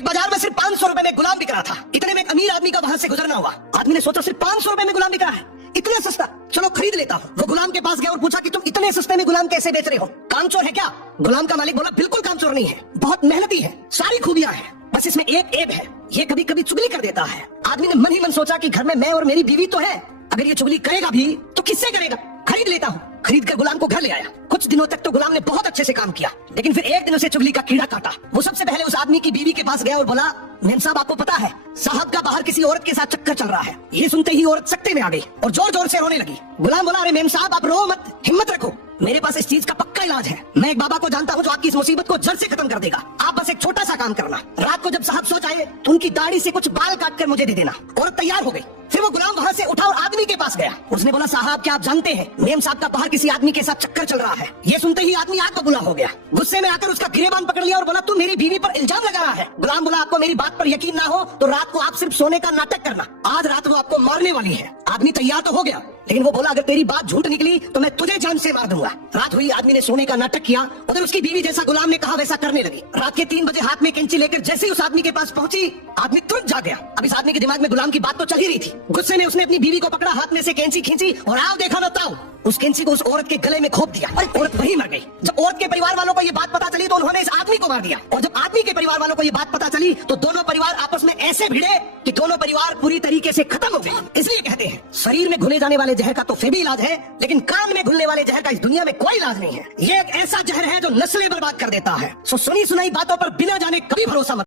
एक बाजार में सिर्फ 500 रुपए में गुलाम बिक रहा था। इतने में एक अमीर आदमी का वहां से गुजरना हुआ। आदमी ने सोचा सिर्फ 500 रुपए में गुलाम बिक रहा है, इतना सस्ता, चलो खरीद लेता हूँ। वो गुलाम के पास गया और पूछा कि तुम इतने सस्ते में गुलाम कैसे बेच रहे हो, कामचोर है क्या? गुलाम का मालिक बोला बिल्कुल कामचोर नहीं है, बहुत मेहनती है, सारी खूबियां हैं, बस इसमें एक ऐब है, ये कभी कभी चुगली कर देता है। आदमी ने मन ही मन सोचा कि घर में मैं और मेरी बीवी तो है, अगर ये चुगली करेगा भी तो किससे करेगा, खरीद लेता हूँ। खरीद कर गुलाम को घर ले आया। कुछ दिनों तक तो गुलाम ने बहुत अच्छे से काम किया, लेकिन फिर एक दिन उसे चुगली का कीड़ा काटा। वो सबसे पहले उस आदमी की बीवी के पास गया और बोला, मेम साहब आपको पता है साहब का बाहर किसी औरत के साथ चक्कर चल रहा है। ये सुनते ही औरत सकते में आ गई और जोर जोर से रोने लगी। गुलाम बोला, अरे मेम साहब आप रो मत, हिम्मत रखो, मेरे पास इस चीज का पक्का इलाज है। मैं एक बाबा को जानता हूँ जो आपकी इस मुसीबत को जड़ से खत्म कर देगा। आप बस एक छोटा सा काम करना, रात को जब साहब सो जाए तो उनकी दाढ़ी से कुछ बाल काट कर मुझे दे देना। औरत तैयार हो गई। फिर वो गुलाम वहाँ से उठा और आदमी के पास गया। उसने बोला, साहब क्या आप जानते हैं मेम साहब का बाहर किसी आदमी के साथ चक्कर चल रहा है। ये सुनते ही आदमी आग बबूला हो गया। गुस्से में आकर उसका गिरेबान पकड़ लिया और बोला, तू मेरी बीवी पर इल्जाम लगा रहा है। गुलाम बोला, आपको मेरी बात पर यकीन ना हो तो रात को आप सिर्फ सोने का नाटक करना, आज रात वो आपको मारने वाली है। आदमी तैयार तो हो गया, लेकिन वो बोला, अगर तेरी बात झूठ निकली तो मैं तुझे जान से मार दूंगा। रात हुई, आदमी ने सोने का नाटक किया। उधर उसकी बीवी जैसा गुलाम ने कहा वैसा करने लगी। रात के 3 बजे हाथ में कैंची लेकर जैसे ही उस आदमी के पास पहुंची, आदमी तुरंत जाग गया। अब इस आदमी के दिमाग में गुलाम की बात तो चल ही रही थी। गुस्से में उसने अपनी बीवी को पकड़ा, हाथ में से कैंची खींची और आओ देखा ना ताऊ, उस कैंची को उस औरत के गले में खोप दिया और औरत वहीं मर गई। जब औरत के परिवार वालों को ये बात पता चली तो उन्होंने इस आदमी को मार दिया। और जब आदमी के परिवार वालों को ये बात पता चली तो दोनों परिवार आपस में ऐसे भिड़े कि दोनों परिवार पूरी तरीके से खत्म हो गए। इसलिए कहते हैं शरीर में घुले जाने वाले जहर का तो फिर भी इलाज है, लेकिन कान में घुलने वाले जहर का इस दुनिया में कोई इलाज नहीं है। ये एक ऐसा जहर है जो नस्लें बर्बाद कर देता है। सो सुनी सुनाई बातों पर बिना जाने कभी भरोसा मत